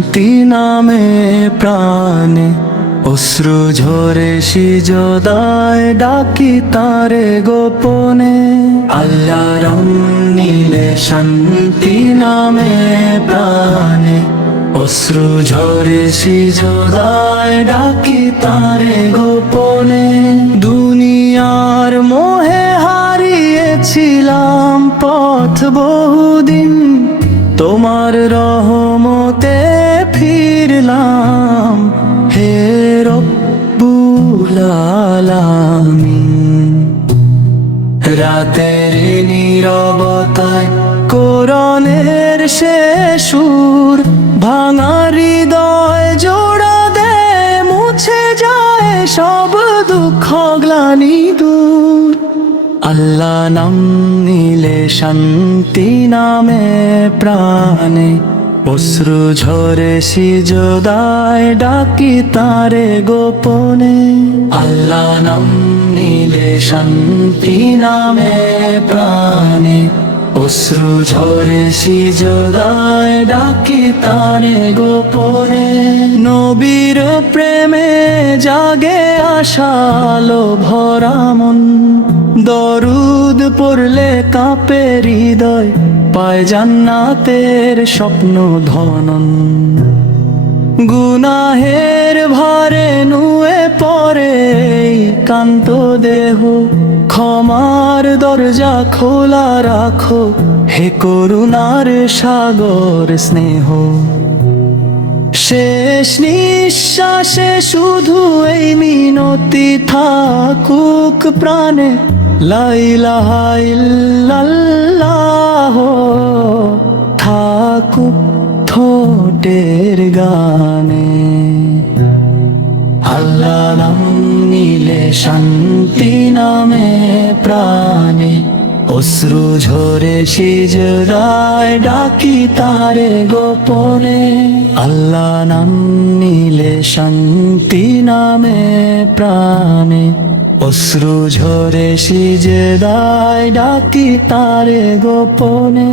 শান্তি নামে প্রাণে অশ্রু ঝরে সিজদায় ডাকি তারে গোপনে। আল্লাহ রং নীলে শান্তি নামে প্রাণে অশ্রু ঝরে সিজদায় ডাকি তারে গোপনে। দুনিয়ার মোহে হারিয়েছিলাম পথ বহুদিন, তোমার রহমতে ফিরলাম হে রব্বুল আলামিন। রাতের নীরবতায় কোরআনের শেষ সুর ভাঙা হৃদয় জোড়া দে, মুছে যায় সব দুঃখ গ্লানি দূর। আল্লাহ নাম নিলে শান্তি নামে প্রাণে অশ্রু ঝরে সিজদায় ডাকি তারে গোপনে। আল্লাহ নাম নিলে শান্তি নামে প্রাণে অশ্রু ঝরে সিজদায় ডাকি তারে গোপনে। নবীর প্রেমে জাগে আশালো ভরা মন, দরুদ পড়লে কাঁপে হৃদয়, পায় জান্নাতের স্বপ্ন ধনন। গুনাহের ভারে নুয়ে পড়ে কান্ত দেহ, ক্ষমার দরজা খোলা রাখো হে করুণার সাগর স্নেহ। শেষ নিঃশ্বাসে শুধু এই মিনতি থাকুক প্রাণে, লা ইলাহা ইল্লাল্লাহ থাকুক ঠোঁটের গানে। আল্লাহ নাম নিলে শান্তি নামে প্রাণে অশ্রু ঝরে সিজদায় ডাকি তারে গোপনে। আল্লাহ নাম নিলে শান্তি নামে প্রাণে অশ্রু ঝরে সিজদায় ডাকি তারে গোপনে।